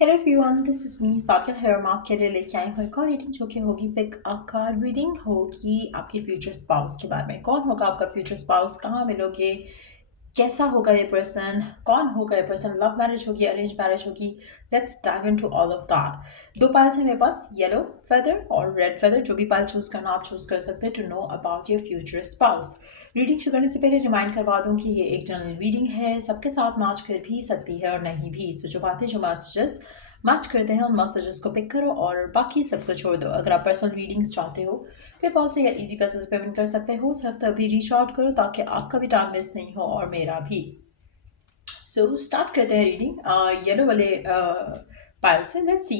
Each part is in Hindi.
Hello everyone, this is me Sakiya here. मैं आपके लिए लेके आई हूँ एक और रीडिंग जो कि होगी पिक अ कार्ड रीडिंग होगी आपके फ्यूचर स्पाउस के बारे में। कौन होगा आपका फ्यूचर स्पाउस, कहाँ मिलोगे, कैसा होगा ये पर्सन, कौन होगा ये पर्सन, लव मैरिज होगी, अरेंज मैरिज होगी। Let's dive into all of that. दो पाइल्स हैं मेरे पास, येलो फेदर और रेड फेदर। जो भी पाइल चूज करना आप चूज कर सकते हैं to know about your future spouse. Reading शुरू करने से पहले रिमाइंड करवा दूं कि ये एक जनरल रीडिंग है, सबके साथ मैच कर भी सकती है और नहीं भी। सो जो बातें, जो मैसेजेस मैच करते हैं उन मैसेजेस को पिक करो और बाकी सबको छोड़ दो। अगर आप पर्सनल रीडिंग्स चाहते हो पेपॉल से या इजी पैसे से पेमेंट कर सकते हो। सिर्फ तभी रीच आउट करो ताकि आपका भी टाइम मिस नहीं हो और मेरा भी। सो स्टार्ट करते हैं रीडिंग येलो वाले पाइल से। लेट्स सी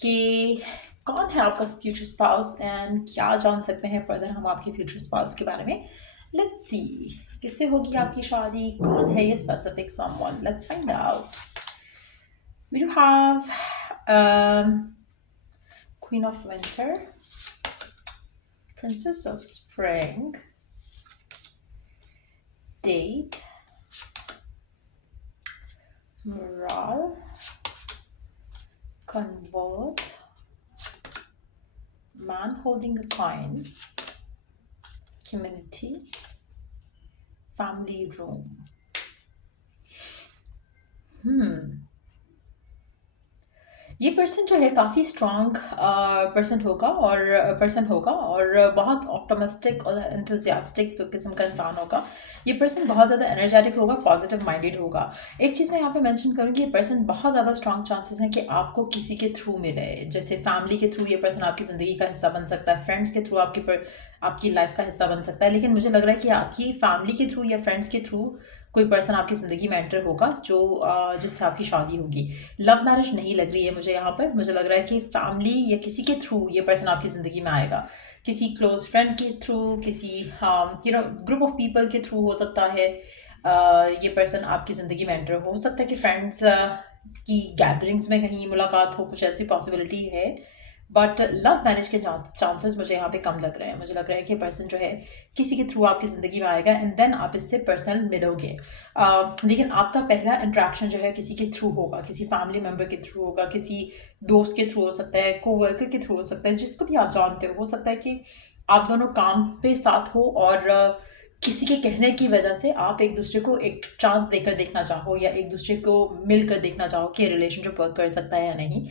कि कौन है आपका फ्यूचर स्पाउस एंड क्या जान सकते हैं फर्दर हम आपके फ्यूचर स्पाउस के बारे में। लेट्स सी किससे होगी आपकी शादी, कौन है ये specific someone. Let's find out. We do have Queen of Winter, Princess of Spring, Date, Morale, Convert, Man holding a coin, Community, Family Room. ये पर्सन जो है काफ़ी स्ट्रॉन्ग पर्सन होगा और बहुत ऑप्टमिस्टिक और एंथुजियास्टिक किस्म का इंसान होगा। ये पर्सन बहुत ज़्यादा एनर्जेटिक होगा, पॉजिटिव माइंडेड होगा। एक चीज़ मैं यहाँ पे मेंशन करूँगी, ये पर्सन बहुत ज़्यादा स्ट्रॉन्ग चांसेस हैं कि आपको किसी के थ्रू मिले। जैसे फैमिली के थ्रू ये पर्सन आपकी ज़िंदगी का हिस्सा बन सकता है, फ्रेंड्स के थ्रू आपकी लाइफ का हिस्सा बन सकता है। लेकिन मुझे लग रहा है कि आपकी फैमिली के थ्रू या फ्रेंड्स के थ्रू कोई पर्सन आपकी ज़िंदगी में एंटर होगा जो जिससे आपकी शादी होगी। लव मैरिज नहीं लग रही है मुझे यहाँ पर। मुझे लग रहा है कि फैमिली या किसी के थ्रू ये पर्सन आपकी ज़िंदगी में आएगा, किसी क्लोज फ्रेंड के थ्रू, किसी ग्रुप ऑफ पीपल के थ्रू हो सकता है। ये पर्सन आपकी ज़िंदगी में एंटर हो सकता है कि फ्रेंड्स की गैदरिंग्स में कहीं मुलाकात हो, कुछ ऐसी पॉसिबिलिटी है। बट लव मैरिज के चांसेस मुझे यहाँ पे कम लग रहे हैं। मुझे लग रहा है कि पर्सन जो है किसी के थ्रू आपकी ज़िंदगी में आएगा एंड देन आप इससे पर्सनल मिलोगे। लेकिन आपका पहला इंट्रैक्शन जो है किसी के थ्रू होगा, किसी फैमिली मेम्बर के थ्रू होगा, किसी दोस्त के थ्रू हो सकता है, कोवर्कर के थ्रू हो सकता है, जिसको भी आप जानते हो सकता है कि आप दोनों काम पे साथ हो और किसी के कहने की वजह से आप एक दूसरे को एक चांस देकर देखना चाहो या एक दूसरे को मिलकर देखना चाहो कि रिलेशनशिप वर्क कर सकता है या नहीं।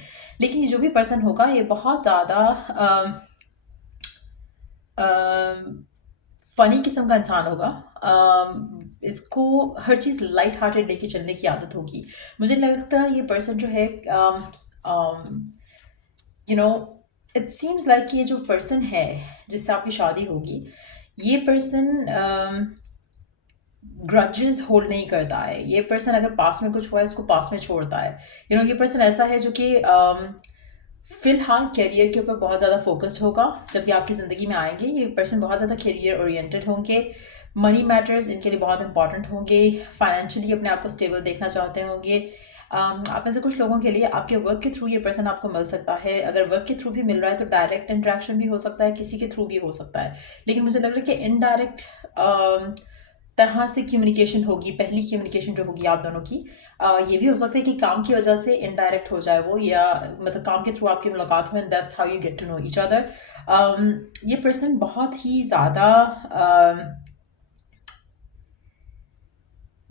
लेकिन ये जो भी पर्सन होगा ये बहुत ज़्यादा फनी किस्म का इंसान होगा। इसको हर चीज़ लाइट हार्टेड लेके चलने की आदत होगी। मुझे लगता है ये पर्सन जो है you know it seems like ये जो पर्सन है जिससे आपकी शादी होगी, ये पर्सन ग्रजेस होल्ड नहीं करता है। ये पर्सन अगर पास में कुछ हुआ है इसको पास में छोड़ता है। ये पर्सन ऐसा है जो कि फिलहाल करियर के ऊपर बहुत ज़्यादा फोकस्ड होगा। जब ये आपकी ज़िंदगी में आएंगे ये पर्सन बहुत ज़्यादा करियर ओरिएंटेड होंगे। मनी मैटर्स इनके लिए बहुत इंपॉर्टेंट होंगे। फाइनेंशियली अपने आप को स्टेबल देखना चाहते होंगे। आप में से कुछ लोगों के लिए आपके वर्क के थ्रू ये पर्सन आपको मिल सकता है। अगर वर्क के थ्रू भी मिल रहा है तो डायरेक्ट इंट्रैक्शन भी हो सकता है, किसी के थ्रू भी हो सकता है। लेकिन मुझे लग रहा है कि इनडायरेक्ट तरह से कम्युनिकेशन होगी, पहली कम्युनिकेशन जो होगी आप दोनों की। ये भी हो सकता है कि काम की वजह से इनडायरेक्ट हो जाए वो, या मतलब काम के थ्रू आपकी मुलाकात हो and that's how you get to know each other. ये पर्सन बहुत ही ज़्यादा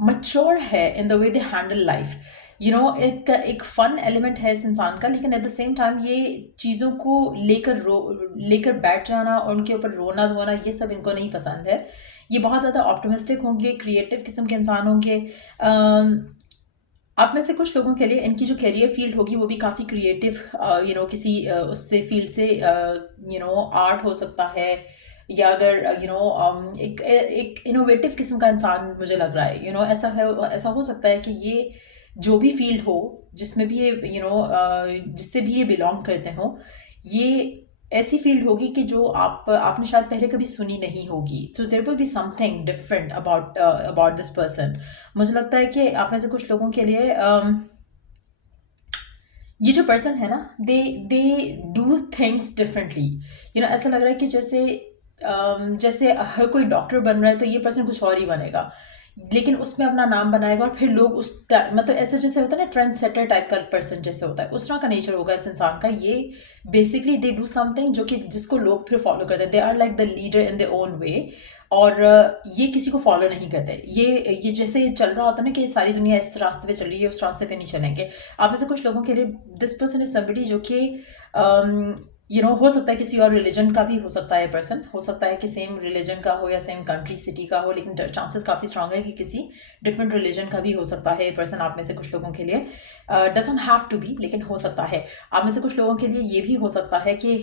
मच्योर है in the way they handle life. एक फन एलिमेंट है इस इंसान का, लेकिन एट द सेम टाइम ये चीज़ों को लेकर बैठ जाना और उनके ऊपर रोना धोना ये सब इनको नहीं पसंद है। ये बहुत ज़्यादा ऑप्टिमिस्टिक होंगे, क्रिएटिव किस्म के इंसान होंगे। आप में से कुछ लोगों के लिए इनकी जो करियर फील्ड होगी वो भी काफ़ी क्रिएटिव, किसी उससे फील्ड से आर्ट हो सकता है, या अगर एक इनोवेटिव किस्म का इंसान मुझे लग रहा है। ऐसा हो सकता है कि ये जो भी फील्ड हो जिसमें भी ये जिससे भी ये बिलोंग करते हो, ये ऐसी फील्ड होगी कि जो आपने शायद पहले कभी सुनी नहीं होगी। तो there will be something different about this person. मुझे लगता है कि आप में से कुछ लोगों के लिए ये जो पर्सन है ना, दे डू थिंग्स डिफरेंटली। ऐसा लग रहा है कि जैसे हर कोई डॉक्टर बन रहा है तो ये पर्सन कुछ और ही बनेगा। लेकिन उसमें अपना नाम बनाएगा और फिर लोग मतलब ऐसे जैसे होता है ना ट्रेंड सेटर टाइप का पर्सन जैसे होता है, उस तरह का नेचर होगा इस इंसान का। ये बेसिकली दे डू समथिंग जो कि जिसको लोग फिर फॉलो करते हैं, they are like the leader in their own way. और ये किसी को फॉलो नहीं करते। ये जैसे ये चल रहा होता है ना कि सारी दुनिया इस रास्ते पे चल रही है, उस रास्ते पे नहीं चलेंगे। आप में से कुछ लोगों के लिए दिस पर्सन इज समबडी जो कि हो सकता है किसी और रिलीजन का भी हो सकता है पर्सन, हो सकता है कि सेम रिलीजन का हो या सेम कंट्री सिटी का हो, लेकिन चांसेस काफ़ी स्ट्रांग है कि किसी डिफरेंट रिलीजन का भी हो सकता है पर्सन आप में से कुछ लोगों के लिए। डजंट हैव टू बी, लेकिन हो सकता है। आप में से कुछ लोगों के लिए ये भी हो सकता है कि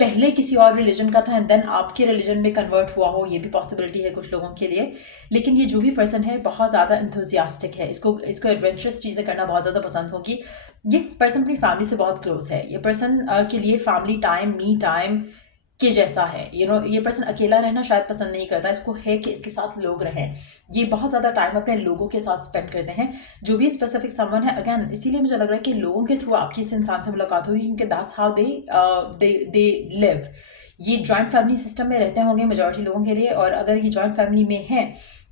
पहले किसी और रिलीजन का था एंड देन आपके रिलीजन में कन्वर्ट हुआ हो, ये भी पॉसिबिलिटी है कुछ लोगों के लिए। लेकिन ये जो भी पर्सन है बहुत ज़्यादा इंथुजियास्टिक है, इसको इसको एडवेंचरस चीज़ें करना बहुत ज़्यादा पसंद होगी। ये पर्सन अपनी फैमिली से बहुत क्लोज है। ये पर्सन के लिए फैमिली टाइम, मी टाइम के जैसा है। ये पर्सन अकेला रहना शायद पसंद नहीं करता, इसको है कि इसके साथ लोग रहें। ये बहुत ज़्यादा टाइम अपने लोगों के साथ स्पेंड करते हैं, जो भी स्पेसिफिक समवन है। अगेन इसीलिए मुझे लग रहा है कि लोगों के थ्रू आपकी इस इंसान से मुलाकात हुई, क्योंकि दैट्स हाउ दे लिव। ये जॉइंट फैमिली सिस्टम में रहते होंगे मेजॉरिटी लोगों के लिए, और अगर ये जॉइंट फैमिली में है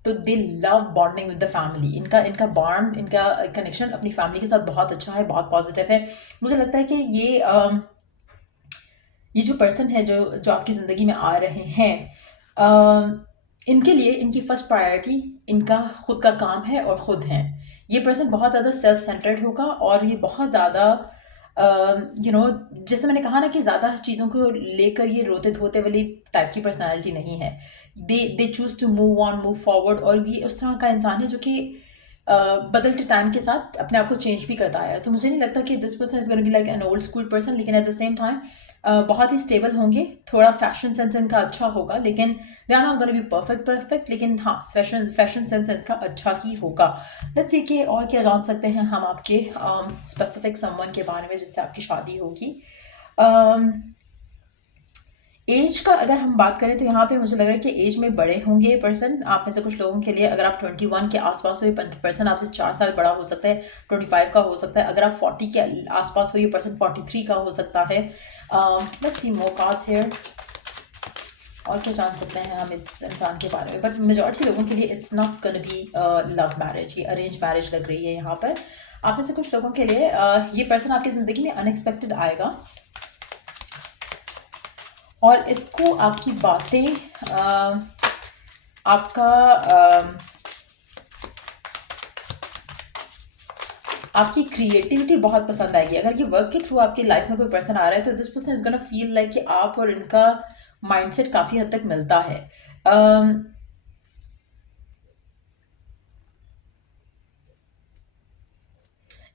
तो दे love bonding with the family. इनका इनका बॉन्ड, इनका कनेक्शन अपनी फैमिली के साथ बहुत अच्छा है, बहुत पॉजिटिव है। मुझे लगता है कि ये जो पर्सन है जो जो आपकी ज़िंदगी में आ रहे हैं, इनके लिए इनकी फर्स्ट प्रायोरिटी इनका खुद का काम है और खुद हैं। ये पर्सन बहुत ज़्यादा सेल्फ सेंटर्ड होगा, और ये बहुत ज़्यादा जैसे मैंने कहा ना कि ज़्यादा चीज़ों को लेकर ये रोते धोते वाली टाइप की पर्सनालिटी नहीं है। They choose to move on, move forward, और ये उस तरह का इंसान है जो कि बदलते टाइम के साथ अपने आप को चेंज भी करता है। तो मुझे नहीं लगता कि this person is gonna be like an old school person, लेकिन एट द सेम टाइम बहुत ही स्टेबल होंगे। थोड़ा फैशन सेंस इनका अच्छा होगा, लेकिन they are not gonna be perfect, लेकिन हाँ फैशन सेंस इनका अच्छा ही होगा। लेट्स सी कि और क्या जान सकते हैं हम आपके स्पेसिफिक समवन के बारे में जिससे आपकी शादी होगी। एज का अगर हम बात करें तो यहाँ पे मुझे लग रहा है कि एज में बड़े होंगे पर्सन आप में से कुछ लोगों के लिए। अगर आप 21 के आसपास हो, ये पर्सन आपसे 4 साल बड़ा हो सकता है, 25 का हो सकता है। अगर आप 40 के आसपास हो, ये पर्सन 43 का हो सकता है। Let's C more cards here. और क्या जान सकते हैं हम इस इंसान के बारे में। बट मेजॉरिटी लोगों के लिए it's not gonna B love marriage, ये अरेंज मैरिज लग रही है यहाँ पर। आप में से कुछ लोगों के लिए ये पर्सन आपकी ज़िंदगी में अनएक्सपेक्टेड आएगा, और इसको आपकी बातें आपका आपकी क्रिएटिविटी बहुत पसंद आएगी। अगर ये वर्क के थ्रू आपकी लाइफ में कोई पर्सन आ रहा है तो this person is gonna feel like कि आप और इनका माइंडसेट काफ़ी हद तक मिलता है।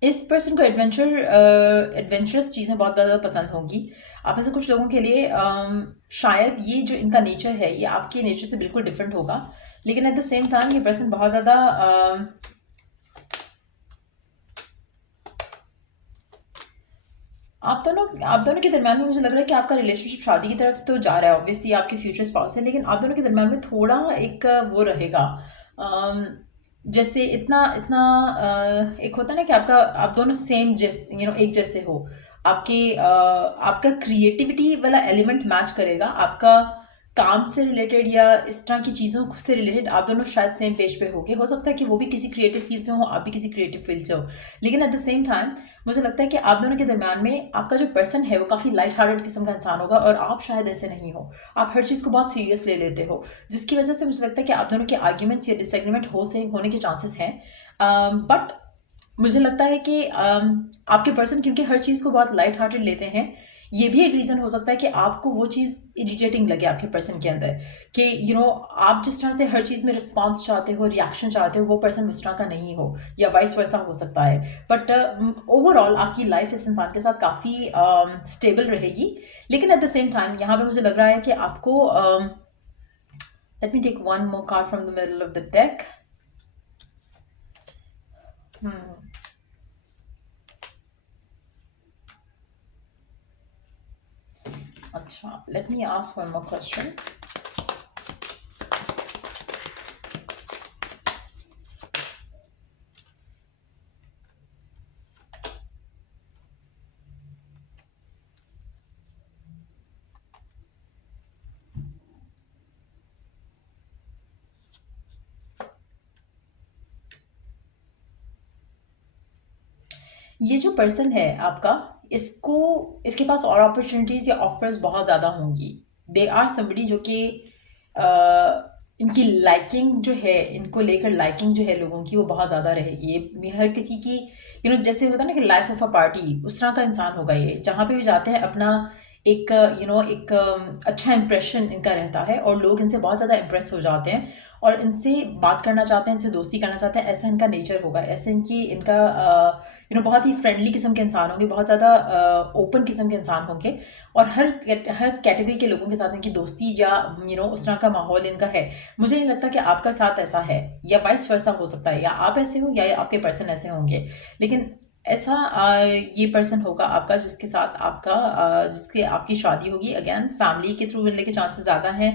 इस पर्सन को एडवेंचरस चीज़ें बहुत ज़्यादा पसंद होंगी। आप में से कुछ लोगों के लिए शायद ये जो इनका नेचर है ये आपके नेचर से बिल्कुल डिफरेंट होगा, लेकिन एट द सेम टाइम ये पर्सन बहुत ज़्यादा आप दोनों के दरम्यान में मुझे लग रहा है कि आपका रिलेशनशिप शादी की तरफ तो जा रहा है। ऑब्वियसली आपके फ्यूचर स्पाउस है, लेकिन आप दोनों के दरम्यान में थोड़ा एक वो रहेगा। अम, जैसे इतना इतना एक होता है ना कि आप दोनों सेम जैसे एक जैसे हो। आपका क्रिएटिविटी वाला एलिमेंट मैच करेगा। आपका काम से रिलेटेड या इस तरह की चीज़ों से रिलेटेड आप दोनों शायद सेम पेज पे होगे। हो सकता है कि वो भी किसी क्रिएटिव फील्ड से हो, आप भी किसी क्रिएटिव फील्ड से हो, लेकिन एट द सेम टाइम मुझे लगता है कि आप दोनों के दरम्यान में आपका जो पर्सन है वो काफ़ी लाइट हार्टेड किस्म का इंसान होगा, और आप शायद ऐसे नहीं हो। आप हर चीज़ को बहुत सीरियस ले लेते हो, जिसकी वजह से मुझे लगता है कि आप दोनों के आर्ग्यूमेंट्स या डिसएग्रीमेंट होने के चांसेस हैं। बट मुझे लगता है कि आपके पर्सन क्योंकि हर चीज़ को बहुत लाइट हार्टेड लेते हैं, ये भी एक रीज़न हो सकता है कि आपको वो चीज़ इरिटेटिंग लगे आपके पर्सन के अंदर, कि आप जिस तरह से हर चीज़ में रिस्पॉन्स चाहते हो, रिएक्शन चाहते हो, वो पर्सन उस तरह का नहीं हो, या वाइस वर्सा हो सकता है। बट ओवरऑल आपकी लाइफ इस इंसान के साथ काफ़ी स्टेबल रहेगी। लेकिन एट द सेम टाइम यहाँ पे मुझे लग रहा है कि आपको let me take one more card from the middle of the deck. अच्छा, let me ask one more question. ये जो पर्सन है आपका, इसको इसके पास और अपॉर्चुनिटीज़ या ऑफर्स बहुत ज़्यादा होंगी। दे आर समबडी जो कि इनकी लाइकिंग जो है, इनको लेकर लाइकिंग जो है लोगों की, वो बहुत ज़्यादा रहेगी। ये हर किसी की जैसे होता है ना कि लाइफ ऑफ अ पार्टी, उस तरह का इंसान होगा ये। जहाँ पे भी जाते हैं अपना एक एक अच्छा इंप्रेशन इनका रहता है और लोग इनसे बहुत ज़्यादा इम्प्रेस हो जाते हैं और इनसे बात करना चाहते हैं, इनसे दोस्ती करना चाहते हैं। ऐसा इनका नेचर होगा, ऐसे इनका बहुत ही फ्रेंडली किस्म के इंसान होंगे, बहुत ज़्यादा ओपन किस्म के इंसान होंगे और हर कैटेगरी के लोगों के साथ इनकी दोस्ती या उस तरह का माहौल इनका है। मुझे नहीं लगता कि आपका साथ ऐसा है, या वाइस वर्सा हो सकता है, या आप ऐसे हो या आपके पर्सन ऐसे होंगे। लेकिन ऐसा ये पर्सन होगा आपका जिसके साथ जिसके आपकी शादी होगी। अगेन फैमिली के थ्रू मिलने के चांसेस ज़्यादा हैं।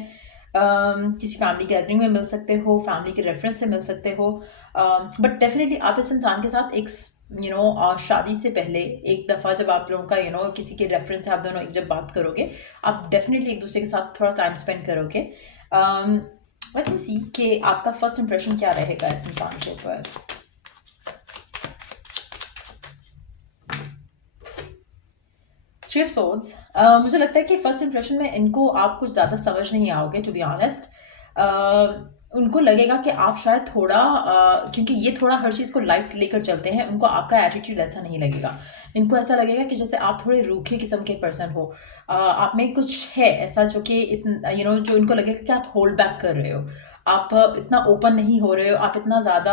किसी फैमिली गैदरिंग में मिल सकते हो, फैमिली के रेफरेंस से मिल सकते हो। बट डेफिनेटली आप इस इंसान के साथ एक शादी से पहले एक दफ़ा जब आप लोगों का किसी के रेफरेंस से आप दोनों एक जब बात करोगे, आप डेफिनेटली एक दूसरे के साथ थोड़ा टाइम स्पेंड करोगे। लेट मी सी कि आपका फर्स्ट इंप्रेशन क्या रहेगा इस इंसान के ऊपर। थ्री ऑफ सोर्ड्स, मुझे लगता है कि फर्स्ट इंप्रेशन में इनको आप कुछ ज़्यादा समझ नहीं आओगे, टू बी ऑनेस्ट। उनको लगेगा कि आप शायद थोड़ा क्योंकि ये थोड़ा हर चीज़ को लाइट लेकर चलते हैं, उनको आपका एटीट्यूड ऐसा नहीं लगेगा। इनको ऐसा लगेगा कि जैसे आप थोड़े रूखे किस्म के पर्सन हो। आप में कुछ है ऐसा जो कि जो इनको लगेगा कि आप होल्ड बैक कर रहे हो, आप इतना ओपन नहीं हो रहे हो, आप इतना ज़्यादा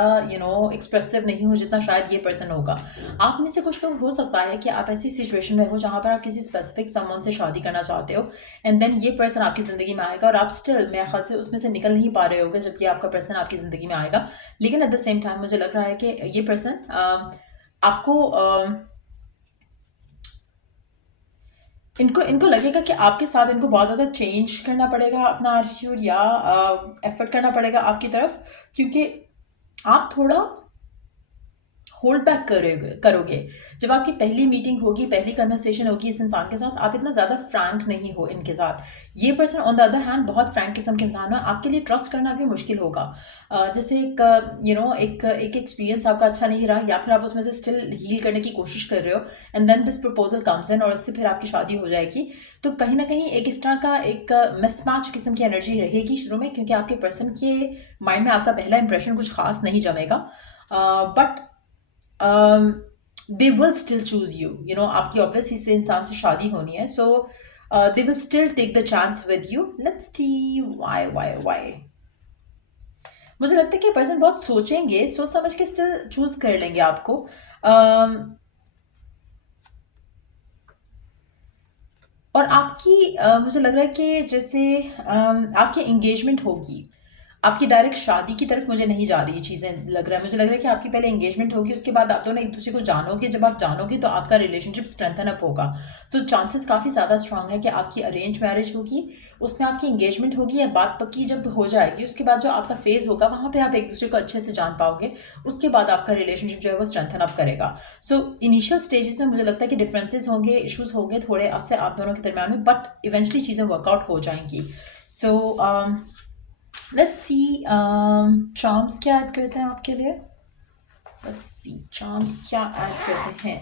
एक्सप्रेसिव नहीं हो जितना शायद ये पर्सन होगा। आप में से कुछ लोग हो सकता है कि आप ऐसी सिचुएशन में हो जहाँ पर आप किसी स्पेसिफिक समवन से शादी करना चाहते हो एंड देन ये पर्सन आपकी ज़िंदगी में आएगा और आप स्टिल मेरे ख्याल से उसमें से निकल नहीं पा रहे होगे जबकि आपका पर्सन आपकी ज़िंदगी में आएगा। लेकिन एट द सेम टाइम मुझे लग रहा है कि ये पर्सन आपको इनको इनको लगेगा कि आपके साथ इनको बहुत ज़्यादा चेंज करना पड़ेगा अपना एटीट्यूड या एफर्ट करना पड़ेगा आपकी तरफ, क्योंकि आप थोड़ा होल्ड बैक करोगे। जब आपकी पहली मीटिंग होगी, पहली कन्वर्सेशन होगी इस इंसान के साथ, आप इतना ज़्यादा फ्रैंक नहीं हो इनके साथ। ये person on the other hand बहुत फ्रैंक किस्म के इंसान है, आपके लिए ट्रस्ट करना भी मुश्किल होगा। जैसे एक एक्सपीरियंस आपका अच्छा नहीं रहा या फिर आप उसमें से स्टिल हील करने की कोशिश कर रहे हो and then this proposal comes in और इससे फिर आपकी शादी हो जाएगी। तो कहीं ना कहीं एक इस तरह का एक मिसमैच किस्म की एनर्जी रहेगी शुरू में, क्योंकि आपके पर्सन के माइंड में आपका पहला इंप्रेशन कुछ खास नहीं जमेगा। But they will still choose you. आपकी ऑब्वियसली से इंसान से शादी होनी है, so they will still take the chance with you. Let's see why. मुझे लगता है कि पर्सन बहुत सोचेंगे, सोच समझ के स्टिल चूज कर लेंगे आपको। और आपकी मुझे लग रहा है कि जैसे आपकी एंगेजमेंट होगी, आपकी डायरेक्ट शादी की तरफ मुझे नहीं जा रही चीज़ें लग रहा है। मुझे लग रहा है कि आपकी पहले एंगेजमेंट होगी, उसके बाद आप दोनों एक दूसरे को जानोगे। जब आप जानोगे तो आपका रिलेशनशिप स्ट्रेंथन अप होगा। सो चांसेस काफ़ी ज़्यादा स्ट्रांग है कि आपकी अरेंज मैरिज होगी, उसमें आपकी एंगेजमेंट होगी या बात पक्की जब हो जाएगी, उसके बाद जो आपका फेज़ होगा वहाँ पर आप एक दूसरे को अच्छे से जान पाओगे। उसके बाद आपका रिलेशनशिप जो है वो स्ट्रेंथन अप करेगा। सो इनिशियल स्टेजेस में मुझे लगता है कि डिफरेंसेस होंगे, इशूज़ होंगे थोड़े आपसे आप दोनों के दरमियान में, बट इवेंचुअली चीज़ें वर्कआउट हो जाएंगी। सो लेट्स सी चार्म्स क्या ऐड करते हैं आपके लिए। लेट्स सी चार्म्स क्या ऐड करते हैं।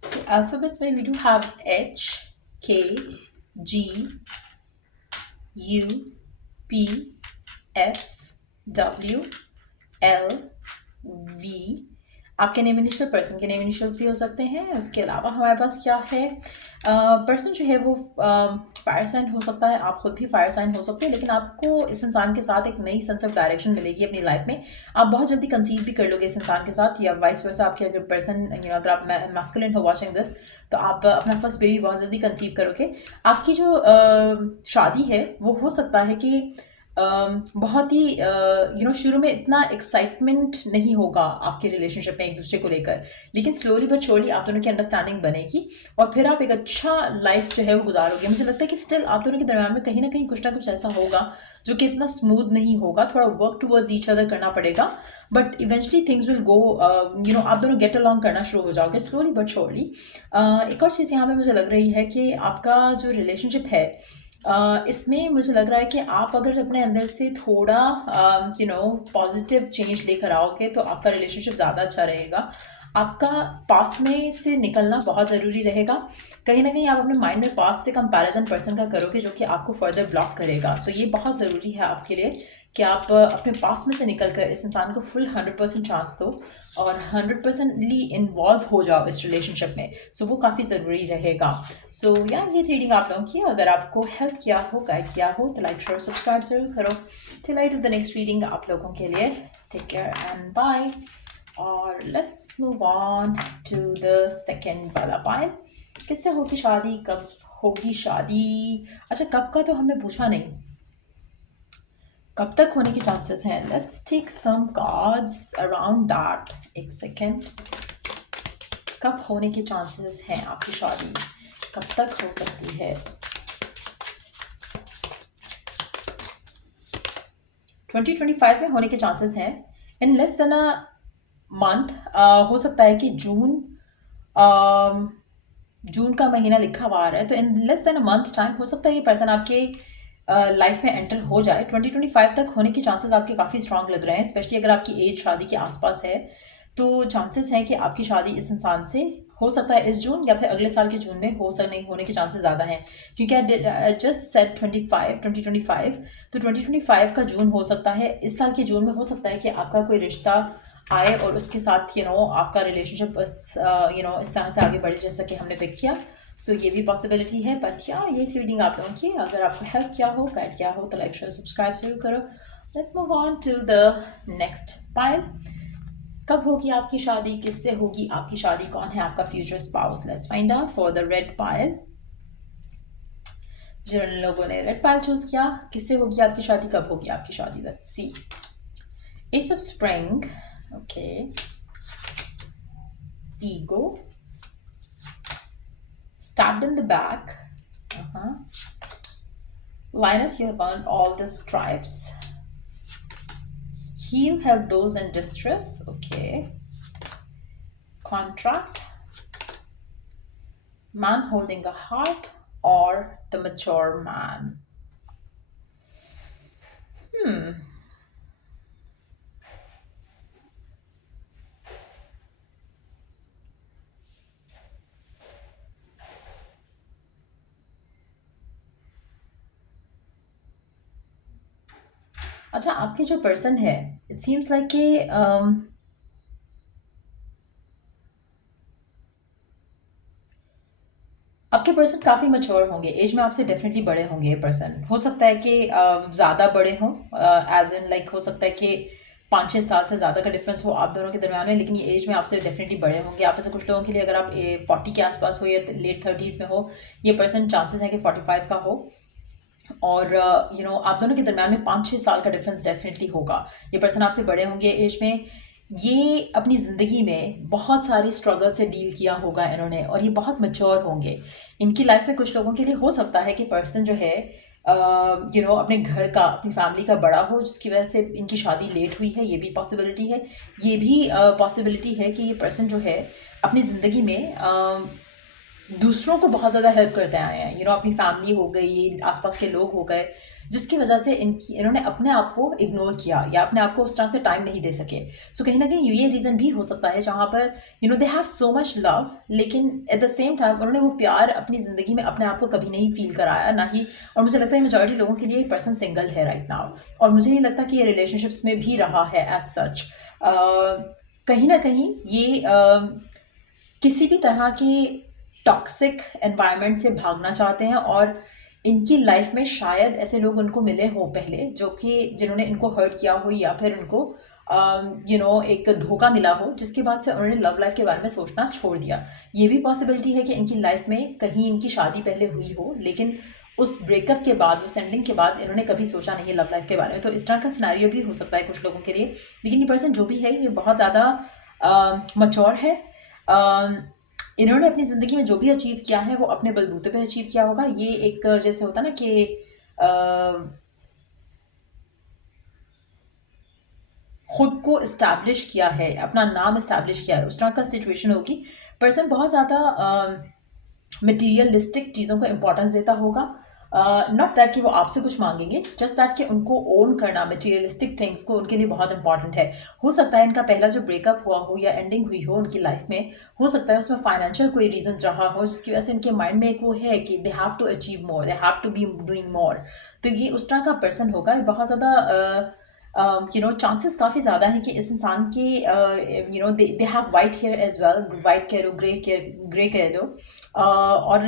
So alphabets में we do have H, K, G, U, P, F, W, L, V। आपके नेम इनिशियल पर्सन के नेम इनिशियल्स भी हो सकते हैं। उसके अलावा हमारे पास क्या है, पर्सन जो है वो फायर साइन हो सकता है, आप खुद भी फायर साइन हो सकते हैं, लेकिन आपको इस इंसान के साथ एक नई सेंस ऑफ डायरेक्शन मिलेगी अपनी लाइफ में। आप बहुत जल्दी कंसीव भी कर लोगे इस इंसान के साथ, या वाइस वर्सा आपके अगर पर्सन अगर आप मैस्कुलिन हो वाचिंग दिस, तो आप अपना फर्स्ट बेबी बहुत जल्दी कंसीव करोगे। आपकी जो शादी है वो हो सकता है कि बहुत ही शुरू में इतना एक्साइटमेंट नहीं होगा आपके रिलेशनशिप में एक दूसरे को लेकर, लेकिन स्लोली बट श्योरली आप दोनों की अंडरस्टैंडिंग बनेगी और फिर आप एक अच्छा लाइफ जो है वो गुजारोगे। मुझे लगता है कि स्टिल आप दोनों के दरमियान में कहीं ना कहीं कुछ ना कुछ ऐसा होगा जो कि इतना स्मूथ नहीं होगा, थोड़ा वर्क टूवर्ड्स ईच अदर करना पड़ेगा, but eventually things will go आप दोनों गेट अलॉन्ग करना शुरू हो जाओगे स्लोली बट श्योरली। एक और चीज़ यहाँ पे मुझे लग रही है कि आपका जो रिलेशनशिप है इसमें मुझे लग रहा है कि आप अगर अपने अंदर से थोड़ा पॉजिटिव चेंज लेकर आओगे तो आपका रिलेशनशिप ज़्यादा अच्छा रहेगा। आपका पास्ट में से निकलना बहुत ज़रूरी रहेगा। कहीं ना कहीं आप अपने माइंड में पास्ट से कंपैरिजन पर्सन का करोगे जो कि आपको फर्दर ब्लॉक करेगा। सो ये बहुत ज़रूरी है आपके लिए कि आप अपने पास्ट में से निकल कर इस इंसान को फुल 100% चांस दो और 100%ली इन्वॉल्व हो जाओ इस रिलेशनशिप में। सो वो काफ़ी ज़रूरी रहेगा। सो या ये रीडिंग आप लोगों की अगर आपको हेल्प किया हो, गाइड किया हो, तो लाइक शेयर सब्सक्राइब जरूर करो। Till I do the next reading आप लोगों के लिए टेक केयर एंड बाय। और let's move on to the second वाला पाइल। किससे होगी शादी, कब होगी शादी? अच्छा, कब का तो हमने पूछा नहीं, कब तक होने के चांसेस हैं। Let's take some cards around that. एक सेकेंड, कब होने के चांसेस हैं आपकी शादी, कब तक हो सकती है? 2025 में होने के चांसेस हैं। In less than a month, हो सकता है कि जून का महीना लिखा हुआ आ रहा है, तो in less than a month time हो सकता है ये पर्सन आपके लाइफ में एंटर हो जाए। 2025 तक होने के चांसेस आपके काफ़ी स्ट्रांग लग रहे हैं, स्पेशली अगर आपकी एज शादी के आसपास है तो चांसेस हैं कि आपकी शादी इस इंसान से हो सकता है इस जून या फिर अगले साल के जून में हो सकता नहीं होने के चांसेस ज़्यादा हैं, क्योंकि आई जस्ट सेट 2025, तो 2025 का जून हो सकता है। इस साल के जून में हो सकता है कि आपका कोई रिश्ता आए और उसके साथ आपका रिलेशनशिप बस इस तरह से आगे बढ़े जैसा कि हमने पिक किया। सो ये भी पॉसिबिलिटी है। बट या ये थी रीडिंग आप लोगों की। अगर आपको हेल्प किया हो, गाइड किया हो, तो लाइक शेयर सब्सक्राइब जरूर करो। Let's move on to the next pile. कब होगी आपकी शादी, किससे होगी आपकी शादी, कौन है आपका future spouse? Let's find out for the red pile. जिन लोगों ने रेड पाइल चूज किया, किससे होगी आपकी शादी, कब होगी आपकी शादी? Let's see. S of spring, okay, ego, stabbed in the back, Linus, you have earned all the stripes, heal, help those in distress, okay, contract, man holding a heart, or the mature man. अच्छा, आपके जो पर्सन है, इट सीम्स लाइक कि आपके पर्सन काफ़ी मच्योर होंगे, एज में आपसे डेफिनेटली बड़े होंगे। ये पर्सन हो सकता है कि ज़्यादा बड़े हों, एज इन लाइक हो सकता है कि 5-6 साल से ज़्यादा का डिफरेंस हो आप दोनों के दरमियान में, लेकिन ये एज में आपसे डेफिनेटली बड़े होंगे। आप में से कुछ लोगों के लिए अगर आप 40 के आसपास हो या लेट 30s में हो, ये पर्सन चांसेस है कि 45 का हो। और आप दोनों के दरमियान में 5-6 साल का डिफरेंस डेफिनेटली होगा। ये पर्सन आपसे बड़े होंगे एज में। ये अपनी ज़िंदगी में बहुत सारी स्ट्रगल से डील किया होगा इन्होंने, और ये बहुत मैच्योर होंगे। इनकी लाइफ में कुछ लोगों के लिए हो सकता है कि पर्सन जो है अपने घर का, अपनी फैमिली का बड़ा हो, जिसकी वजह से इनकी शादी लेट हुई है। ये भी पॉसिबिलिटी है। ये भी पॉसिबिलिटी है कि ये पर्सन जो है अपनी ज़िंदगी में दूसरों को बहुत ज़्यादा हेल्प करते आए हैं। अपनी फैमिली हो गई, आसपास के लोग हो गए, जिसकी वजह से इन्होंने अपने आप को इग्नोर किया या अपने आप को उस तरह से टाइम नहीं दे सके। सो कहीं ना कहीं ये रीज़न भी हो सकता है जहाँ पर they have so much love, लेकिन एट द सेम टाइम उन्होंने वो प्यार अपनी ज़िंदगी में अपने आप को कभी नहीं फील कराया, ना ही। और मुझे लगता है मेजॉरिटी लोगों के लिए ये पर्सन सिंगल है राइट नाउ, और मुझे नहीं लगता कि ये रिलेशनशिप्स में भी रहा है एज सच। कहीं ना कहीं ये किसी भी तरह की टॉक्सिक एनवायरनमेंट से भागना चाहते हैं, और इनकी लाइफ में शायद ऐसे लोग उनको मिले हों पहले जिन्होंने इनको हर्ट किया हो, या फिर उनको एक धोखा मिला हो, जिसके बाद से उन्होंने लव लाइफ के बारे में सोचना छोड़ दिया। ये भी पॉसिबिलिटी है कि इनकी लाइफ में कहीं इनकी शादी पहले हुई हो, लेकिन उस ब्रेकअप के बाद, उस एंडिंग के बाद इन्होंने कभी सोचा नहीं लव लाइफ के बारे में। तो इस तरह का सिनेरियो भी हो सकता है कुछ लोगों के लिए। लेकिन ये पर्सन जो भी है, ये बहुत ज़्यादा मच्योर है। इन्होंने अपनी ज़िंदगी में जो भी अचीव किया है वो अपने बलबूते पे अचीव किया होगा। ये एक जैसे होता ना कि खुद को इस्टेब्लिश किया है, अपना नाम इस्टेब्लिश किया है, उस तरह का सिचुएशन होगी। पर्सन बहुत ज़्यादा मटेरियलिस्टिक चीज़ों को इम्पोर्टेंस देता होगा, नॉट दैट कि वो आपसे कुछ मांगेंगे, जस्ट दैट कि उनको ओन करना मटेरियलिस्टिक थिंग्स को उनके लिए बहुत इंपॉर्टेंट है। हो सकता है इनका पहला जो ब्रेकअप हुआ हो या एंडिंग हुई हो उनकी लाइफ में, हो सकता है उसमें फाइनेंशियल कोई रीजन रहा हो जिसकी वजह से इनके माइंड में एक वो है कि they have to achieve more, they have to be doing more. तो ये उस तरह का पर्सन होगा। ये बहुत ज़्यादा चांसेस काफ़ी ज़्यादा हैं कि इस इंसान के they have white hair as well, white कह लो, ग्रे कह लो, और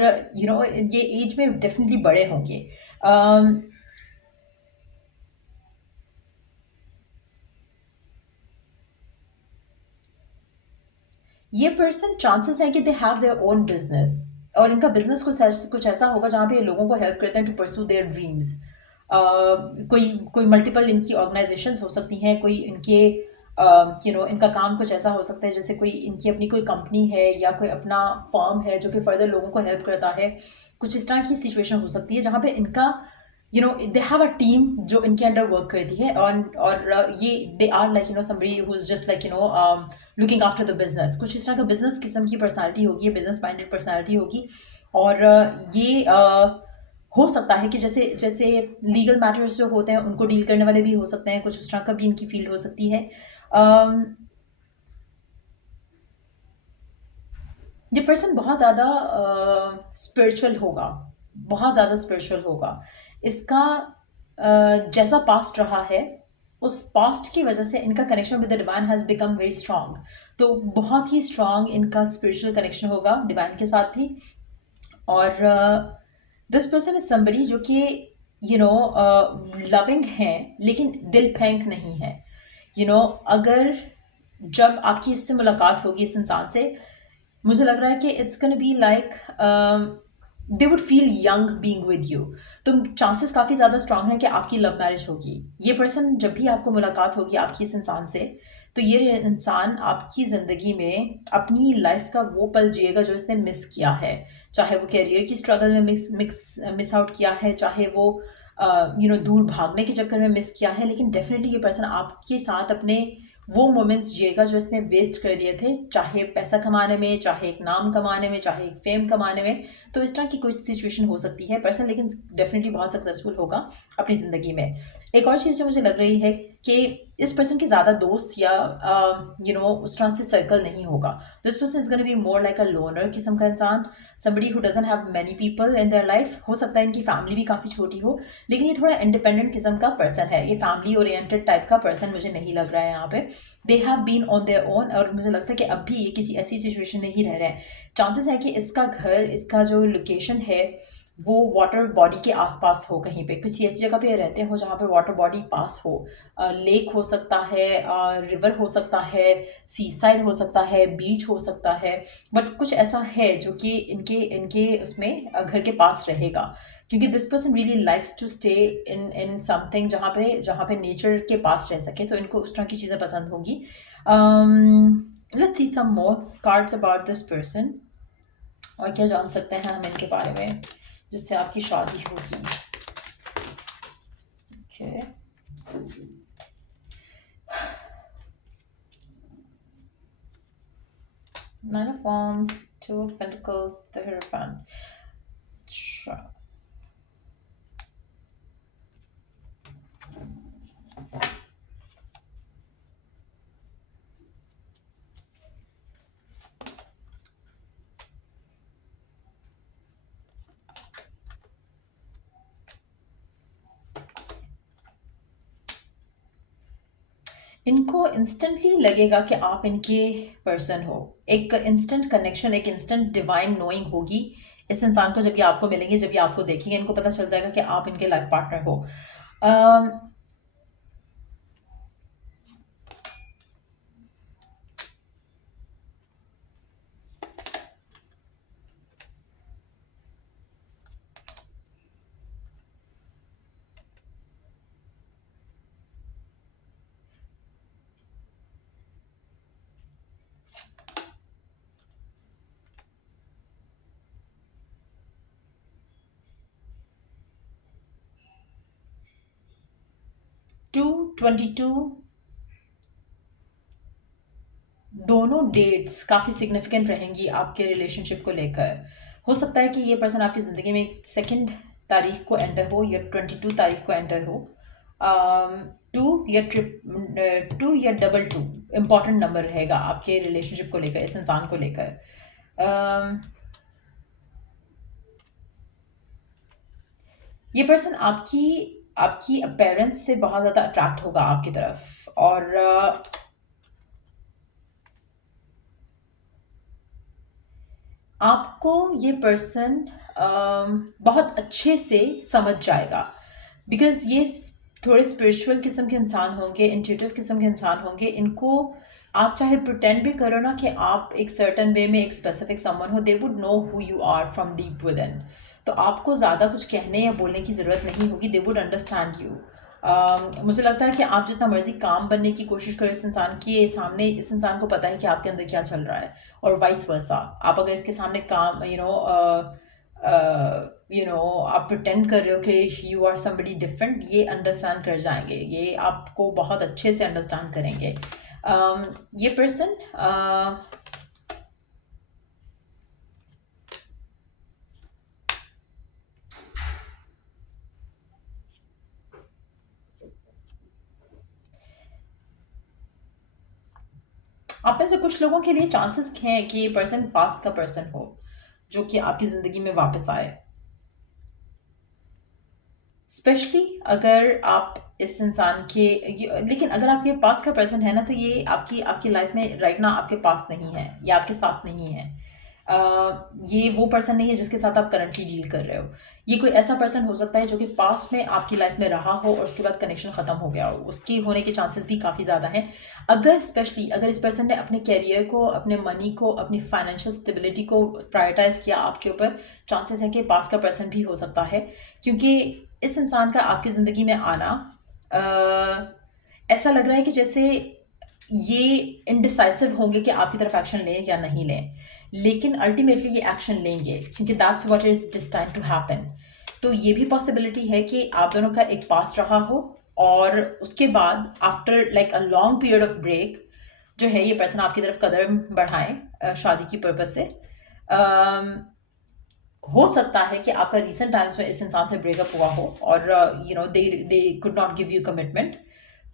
ये एज में डेफिनेटली बड़े होंगे। um, ये पर्सन चांसेस है कि they have their own business, और इनका बिजनेस कुछ ऐसा होगा जहाँ पे ये लोगों को हेल्प करते हैं टू परसू देयर ड्रीम्स। कोई कोई मल्टीपल इनकी ऑर्गेनाइजेशंस हो सकती हैं, कोई इनके इनका काम कुछ ऐसा हो सकता है जैसे कोई इनकी अपनी कोई कंपनी है या कोई अपना फर्म है जो कि फर्दर लोगों को हेल्प करता है। कुछ इस तरह की सिचुएशन हो सकती है जहाँ पे इनका दे हैव अ टीम जो इनके अंडर वर्क करती है, और ये they are like somebody who is just like looking after the business. कुछ इस तरह का बिजनेस किस्म की पर्सनालिटी होगी, बिजनेस माइंडेड पर्सनालिटी होगी। और ये हो सकता है कि जैसे जैसे लीगल मैटर्स जो होते हैं उनको डील करने वाले भी हो सकते हैं, कुछ उस तरह का भी इनकी फील्ड हो सकती है। ये पर्सन बहुत ज़्यादा स्पिरिचुअल होगा, बहुत ज़्यादा स्पिरिचुअल होगा। इसका जैसा पास्ट रहा है, उस पास्ट की वजह से इनका connection with the divine has become very strong. तो बहुत ही स्ट्रांग इनका स्पिरिचुअल कनेक्शन होगा डिवाइन के साथ भी। और दिस पर्सन इज समबडी जो कि लविंग हैं लेकिन दिल फेंक नहीं है। अगर जब आपकी इससे मुलाकात होगी इस इंसान से, मुझे लग रहा है कि it's gonna be like they would feel young being with you. तो चांसेस काफ़ी ज़्यादा स्ट्रांग है कि आपकी लव मैरिज होगी। ये पर्सन जब भी आपको मुलाकात होगी आपकी इस इंसान से, तो ये इंसान आपकी ज़िंदगी में अपनी लाइफ का वो पल जिएगा जो इसने मिस किया है। चाहे वो कैरियर की स्ट्रगल में मिस आउट किया है, चाहे वो दूर भागने के चक्कर में मिस किया है, लेकिन डेफिनेटली ये पर्सन आपके साथ अपने वो मोमेंट्स जिएगा जो इसने वेस्ट कर दिए थे, चाहे पैसा कमाने में, चाहे एक नाम कमाने में, चाहे एक फेम कमाने में। तो इस तरह की कुछ सिचुएशन हो सकती है पर्सन, लेकिन डेफिनेटली बहुत सक्सेसफुल होगा अपनी ज़िंदगी में। एक और चीज़ जो मुझे लग रही है कि इस पर्सन के ज़्यादा दोस्त या उस तरह से सर्कल नहीं होगा। This person is gonna be more like a loner किस्म का इंसान, somebody who doesn't have many people in their life. हो सकता है इनकी फैमिली भी काफ़ी छोटी हो, लेकिन ये थोड़ा इंडिपेंडेंट किस्म का पर्सन है। ये फैमिली ओरिएंटेड टाइप का पर्सन मुझे नहीं लग रहा है यहाँ पे। They have been on their own, और मुझे लगता है कि अब भी ये किसी ऐसी सिचुएशन में ही रह रहे हैं। चांसेस है कि इसका घर, इसका जो लोकेशन है वो वाटर बॉडी के आसपास हो, कहीं पे किसी ऐसी जगह पे रहते हो जहाँ पे वाटर बॉडी पास हो। लेक हो सकता है, रिवर हो सकता है, सी साइड हो सकता है, बीच हो सकता है। बट कुछ ऐसा है जो कि इनके इनके उसमें घर के पास रहेगा, क्योंकि this person really likes to stay in in something जहाँ पे नेचर के पास रह सके। तो इनको उस तरह की चीज़ें पसंद होंगी। Let's see some more cards about this person. और क्या जान सकते हैं हम इनके बारे में जिससे आपकी शादी होगी। Okay, nine of wands, two of pentacles, the hierophant. अच्छा, इनको इंस्टेंटली लगेगा कि आप इनके पर्सन हो। एक इंस्टेंट कनेक्शन, एक इंस्टेंट डिवाइन नोइंग होगी इस इंसान को जब ये आपको मिलेंगे, जब ये आपको देखेंगे, इनको पता चल जाएगा कि आप इनके लाइफ पार्टनर हो। 222, दोनों डेट्स काफ़ी सिग्निफिकेंट रहेंगी आपके रिलेशनशिप को लेकर। हो सकता है कि ये पर्सन आपकी ज़िंदगी में एक सेकंड तारीख को एंटर हो या 22 तारीख को एंटर हो, टू या टू या डबल टू इम्पॉर्टेंट नंबर रहेगा आपके रिलेशनशिप को लेकर, इस इंसान को लेकर। अम, ये पर्सन आपकी आपकी अपेरेंस से बहुत ज़्यादा अट्रैक्ट होगा आपकी तरफ, और आपको ये पर्सन बहुत अच्छे से समझ जाएगा, बिकॉज ये थोड़े स्पिरिचुअल किस्म के इंसान होंगे, इंट्यूटिव किस्म के इंसान होंगे। इनको आप चाहे प्रिटेंड भी करो ना कि आप एक सर्टन वे में एक स्पेसिफिक समवन हो, they would know who you are from deep within. तो आपको ज़्यादा कुछ कहने या बोलने की ज़रूरत नहीं होगी, दे वुड अंडरस्टैंड यू। मुझे लगता है कि आप जितना मर्जी काम बनने की कोशिश करें इस इंसान की सामने, इस इंसान को पता है कि आपके अंदर क्या चल रहा है, और वाइस वर्सा। आप अगर इसके सामने काम आप प्रिटेंड कर रहे हो कि यू आर समबडी डिफरेंट, ये अंडरस्टैंड कर जाएंगे, ये आपको बहुत अच्छे से अंडरस्टैंड करेंगे। ये पर्सन आप में से कुछ लोगों के लिए चांसेस हैं कि ये पर्सन पास का पर्सन हो जो कि आपकी ज़िंदगी में वापस आए, स्पेशली अगर आप इस इंसान के लेकिन अगर आपके पास का पर्सन है ना, तो ये आपकी आपकी लाइफ में राइट ना आपके पास नहीं है या आपके साथ नहीं है। ये वो पर्सन नहीं है जिसके साथ आप करंटली डील कर रहे हो। ये कोई ऐसा पर्सन हो सकता है जो कि पास में आपकी लाइफ में रहा हो और उसके बाद कनेक्शन ख़त्म हो गया हो, उसकी होने के चांसेस भी काफ़ी ज़्यादा हैं। अगर स्पेशली अगर इस पर्सन ने अपने कैरियर को, अपने मनी को, अपनी फाइनेंशियल स्टेबिलिटी को प्रायोरिटाइज किया आपके ऊपर, चांसेस हैं कि पास का पर्सन भी हो सकता है। क्योंकि इस इंसान का आपकी ज़िंदगी में आना ऐसा लग रहा है कि जैसे ये इनडिसाइसिव होंगे कि आपकी तरफ एक्शन लें या नहीं लें, लेकिन अल्टीमेटली ये एक्शन लेंगे क्योंकि that's what is destined to happen. तो ये भी पॉसिबिलिटी है कि आप दोनों का एक पास्ट रहा हो, और उसके बाद after like a long period of break जो है ये पर्सन आपकी तरफ कदम बढ़ाएं शादी की पर्पज से। हो सकता है कि आपका रिसेंट टाइम्स में इस इंसान से ब्रेकअप हुआ हो और they could not give you commitment.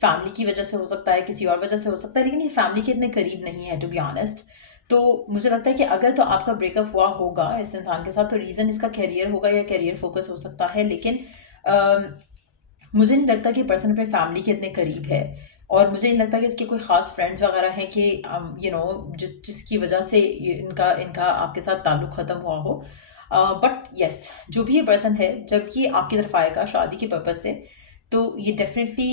Family की वजह से हो सकता है, किसी और वजह से हो सकता है, लेकिन ये फैमिली के इतने करीब नहीं है टू बी ऑनेस्ट। तो मुझे लगता है कि अगर तो आपका ब्रेकअप हुआ होगा इस इंसान के साथ, तो रीज़न इसका कैरियर होगा या कैरियर फोकस हो सकता है। लेकिन मुझे नहीं लगता कि पर्सन अपने फैमिली के इतने करीब है, और मुझे नहीं लगता कि इसके कोई ख़ास फ्रेंड्स वगैरह हैं कि जिसकी वजह से इनका इनका आपके साथ ताल्लुक़ ख़त्म हुआ हो। बट यस, जो भी ये पर्सन है जब ये आपकी तरफ आएगा शादी के पर्पज़ से, तो ये definitely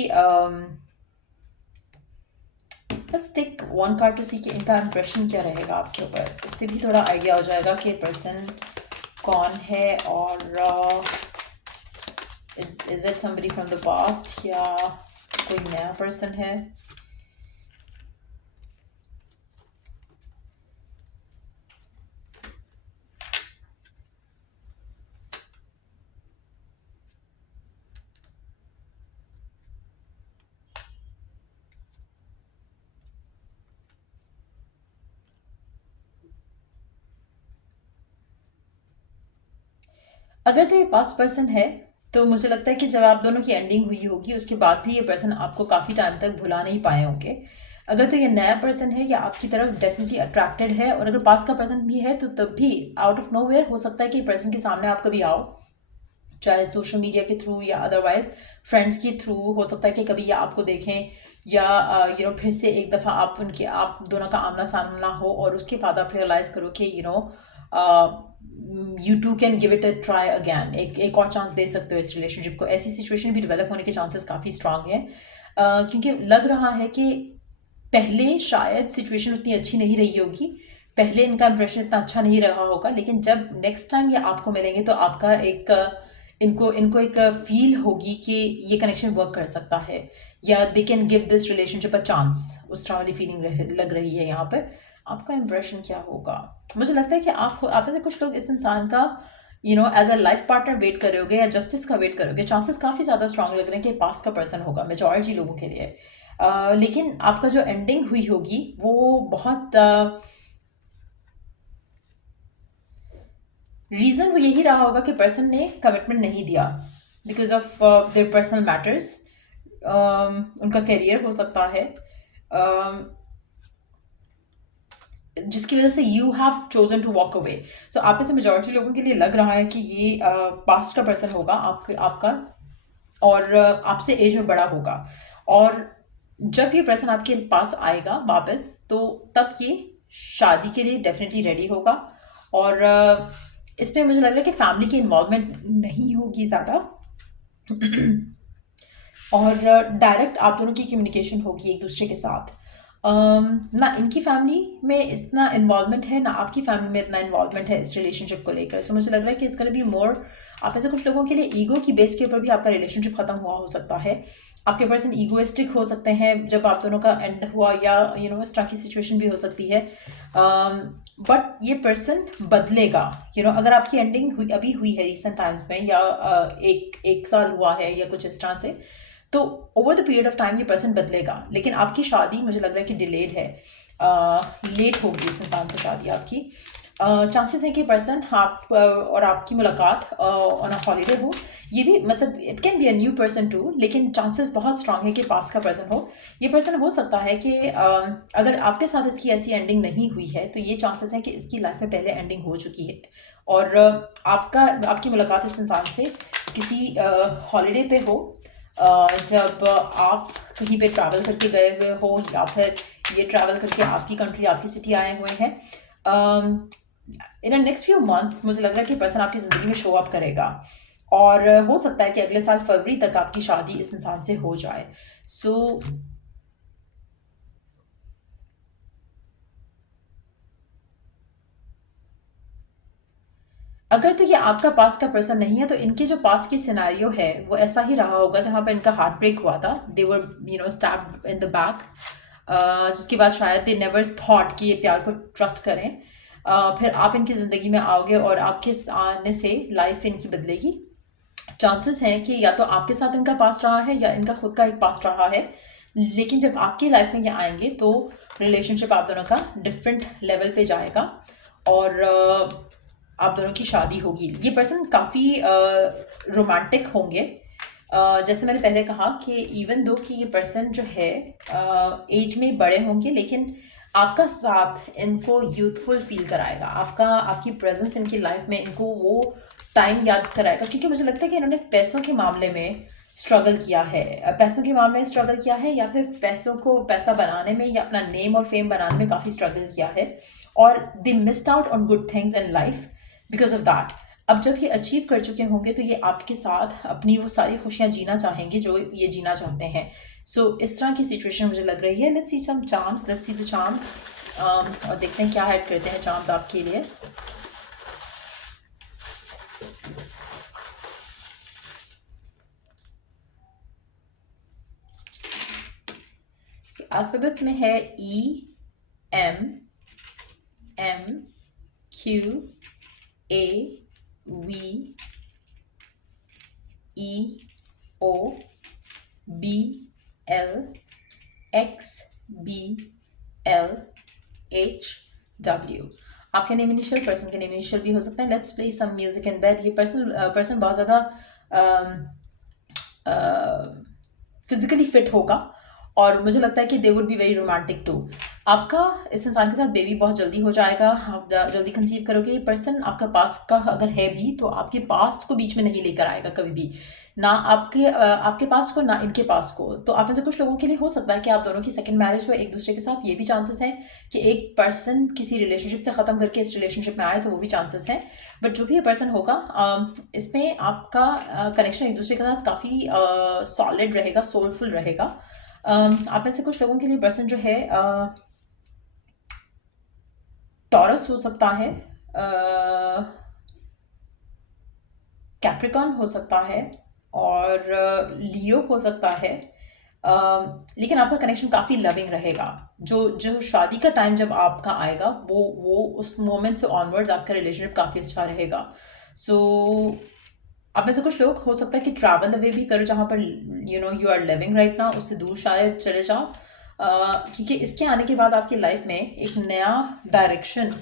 let's take one card to see कि इनका इंप्रेशन क्या रहेगा आपके ऊपर। उससे भी थोड़ा आइडिया हो जाएगा कि पर्सन कौन है, और is it somebody from the past या कोई नया पर्सन है। अगर तो ये पास्ट पर्सन है तो मुझे लगता है कि जब आप दोनों की एंडिंग हुई होगी उसके बाद भी ये पर्सन आपको काफ़ी टाइम तक भुला नहीं पाए होंगे। अगर तो ये नया पर्सन है या आपकी तरफ डेफिनेटली अट्रैक्टेड है, और अगर पास का पर्सन भी है तो तब भी आउट ऑफ नोवेयर हो सकता है कि पर्सन के सामने आप कभी आओ, चाहे सोशल मीडिया के थ्रू या अदरवाइज फ्रेंड्स के थ्रू। हो सकता है कि कभी ये आपको देखें या फिर से एक दफ़ा आप दोनों का आमना सामना हो, और उसके बाद आप रियलाइज़ करो कि you too can give it a try again, एक और चांस दे सकते हो इस रिलेशनशिप को। ऐसी सिचुएशन भी डेवलप होने के चांसेस काफ़ी स्ट्रांग हैं, क्योंकि लग रहा है कि पहले शायद सिचुएशन उतनी अच्छी नहीं रही होगी, पहले इनका इंप्रेशन इतना अच्छा नहीं रहा होगा, लेकिन जब नेक्स्ट टाइम ये आपको मिलेंगे तो आपका एक इनको इनको एक फील होगी कि ये कनेक्शन वर्क कर सकता है, या they can give this relationship a chance. उस तरह वाली फीलिंग लग रही है यहाँ पर। आपका इंप्रेशन क्या होगा? मुझे लगता है कि आप में से कुछ लोग इस इंसान का as a life partner wait कर रहे होगे या जस्टिस का वेट करोगे। चांसेस काफ़ी ज़्यादा स्ट्रांग लग रहे हैं कि पास का पर्सन होगा मेजॉरिटी लोगों के लिए। लेकिन आपका जो एंडिंग हुई होगी वो बहुत रीज़न वो यही रहा होगा कि पर्सन ने कमिटमेंट नहीं दिया because of their personal matters. उनका करियर हो सकता है, जिसकी वजह से you have chosen to walk away. So आप में से मेजोरिटी लोगों के लिए लग रहा है कि ये पास्ट का पर्सन होगा आपका, और आपसे एज में बड़ा होगा। और जब ये पर्सन आपके पास आएगा वापस, तो तब ये शादी के लिए डेफिनेटली रेडी होगा। और इसमें मुझे लग रहा है कि फैमिली की इन्वॉल्वमेंट नहीं होगी ज़्यादा, और डायरेक्ट आप दोनों की कम्युनिकेशन होगी एक दूसरे के साथ। ना इनकी फैमिली में इतना इन्वॉल्वमेंट है, ना आपकी फैमिली में इतना इन्वॉल्वमेंट है इस रिलेशनशिप को लेकर। सो मुझे लग रहा है कि इट्स गोना बी मोर, आप में से कुछ लोगों के लिए ईगो की बेस के ऊपर भी आपका रिलेशनशिप खत्म हुआ हो सकता है। आपके पर्सन ईगोइस्टिक हो सकते हैं जब आप दोनों का एंड हुआ, या इस तरह की सिचुएशन भी हो सकती है। बट ये पर्सन बदलेगा। अगर आपकी एंडिंग अभी हुई है रिसेंट टाइम्स में, या एक साल हुआ है या कुछ इस तरह से, तो over the period of time ये पर्सन बदलेगा। लेकिन आपकी शादी मुझे लग रहा है कि डिलेड है, लेट होगी इस इंसान से शादी आपकी। चांसेस हैं कि पर्सन आप और आपकी मुलाकात ऑन अ हॉलीडे हो। ये भी मतलब it can be a new person too, लेकिन चांसेस बहुत स्ट्रांग है कि पास का पर्सन हो। ये पर्सन हो सकता है कि अगर आपके साथ इसकी ऐसी एंडिंग नहीं हुई है, तो ये चांसेस हैं कि इसकी लाइफ में पहले एंडिंग हो चुकी है, और आपकी मुलाकात इस इंसान से किसी हॉलीडे पे हो, जब आप कहीं पे ट्रैवल करके गए हुए हो, या फिर ये ट्रैवल करके आपकी कंट्री, आपकी सिटी आए हुए हैं। इन नेक्स्ट फ्यू मंथ्स मुझे लग रहा है कि पर्सन आपकी ज़िंदगी में शो अप करेगा, और हो सकता है कि अगले साल फरवरी तक आपकी शादी इस इंसान से हो जाए। सो अगर तो ये आपका पास का पर्सन नहीं है, तो इनके जो पास की सिनेरियो है वो ऐसा ही रहा होगा, जहाँ पर इनका हार्ट ब्रेक हुआ था, दे वर स्टैब्ड इन द बैक, जिसके बाद शायद दे नेवर थॉट कि ये प्यार को ट्रस्ट करें। फिर आप इनकी ज़िंदगी में आओगे, और आपके आने से लाइफ इनकी बदलेगी। चांसेस हैं कि या तो आपके साथ इनका पास्ट रहा है, या इनका खुद का एक पास्ट रहा है, लेकिन जब आपकी लाइफ में ये आएंगे, तो रिलेशनशिप आप दोनों का डिफरेंट लेवल पे जाएगा, और आप दोनों की शादी होगी। ये पर्सन काफ़ी रोमांटिक होंगे। जैसे मैंने पहले कहा कि इवन दो कि ये पर्सन जो है एज में बड़े होंगे, लेकिन आपका साथ इनको यूथफुल फील कराएगा। आपकी प्रेजेंस इनकी लाइफ में इनको वो टाइम याद कराएगा, क्योंकि मुझे लगता है कि इन्होंने पैसों के मामले में स्ट्रगल किया है, पैसों के मामले में स्ट्रगल किया है, या फिर पैसों को पैसा बनाने में, या अपना नेम और फेम बनाने में काफ़ी स्ट्रगल किया है, और दे missed out on good things in life because of that. अब जब ये अचीव कर चुके होंगे, तो ये आपके साथ अपनी वो सारी खुशियाँ जीना चाहेंगे जो ये जीना चाहते हैं। सो इस तरह की सिचुएशन मुझे लग रही है। Let's see some charms, let's see the charms, और देखते हैं क्या हेल्प करते हैं चार्म्स आपके लिए। अल्फाबेट्स में है E, M, M, Q, A, V, E, O, B, L, X, B, L, H, W। आपके नेम इनिशियल, पर्सन के नेम इनिशियल भी हो सकते हैं। Let's play some music in bed. ये पर्सन बहुत ज़्यादा फिजिकली फिट होगा, और मुझे लगता है कि they would be very romantic too. आपका इस इंसान के साथ बेबी बहुत जल्दी हो जाएगा, आप जल्दी कंसीव करोगे। ये पर्सन आपका पास्ट का अगर है भी, तो आपके पास्ट को बीच में नहीं लेकर आएगा कभी भी, ना आपके पास को, ना इनके पास को। तो आप में से कुछ लोगों के लिए हो सकता है कि आप दोनों की सेकंड मैरिज हो एक दूसरे के साथ। ये भी चांसेस हैं कि एक पर्सन किसी रिलेशनशिप से ख़त्म करके इस रिलेशनशिप में आए, तो वो भी चांसेस हैं। बट जो भी ये पर्सन होगा, इसमें आपका कनेक्शन एक दूसरे के साथ काफ़ी सॉलिड रहेगा, सोलफुल रहेगा। आप में से कुछ लोगों के लिए पर्सन जो है टॉरस हो सकता है, कैप्रिकॉन हो सकता है, और लियो हो सकता है। लेकिन आपका कनेक्शन काफ़ी लविंग रहेगा। जो शादी का टाइम जब आपका आएगा, वो उस मोमेंट से ऑनवर्ड्स आपका रिलेशनशिप काफ़ी अच्छा रहेगा। सो आप में से कुछ लोग हो सकता है कि ट्रैवल अवे भी करो, जहाँ पर you are living right now, उससे दूर शायद चले जाओ, क्योंकि इसके आने के बाद आपकी लाइफ में एक नया डायरेक्शन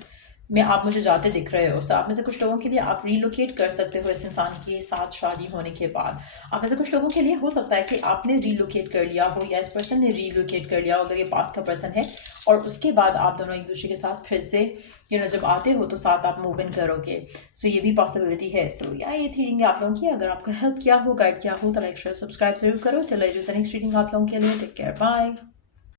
में आप मुझे जाते दिख रहे हो। सो आप में से कुछ लोगों के लिए आप रीलोकेट कर सकते हो इस इंसान के साथ शादी होने के बाद। आप में से कुछ लोगों के लिए हो सकता है कि आपने रीलोकेट कर लिया हो या इस पर्सन ने रीलोकेट कर लिया हो अगर ये पास का पर्सन है, और उसके बाद आप दोनों एक दूसरे के साथ फिर से जब आते हो तो साथ आप मूव इन करोगे। सो ये भी पॉसिबिलिटी है। सो या ये थी रीडिंग आप लोगों की। अगर आपको हेल्प किया हो, गाइड किया हो तो लाइक शेयर सब्सक्राइब जरूर करो। चलो जो नेक्स्ट रीडिंग आप लोगों के लिए। Take care, bye.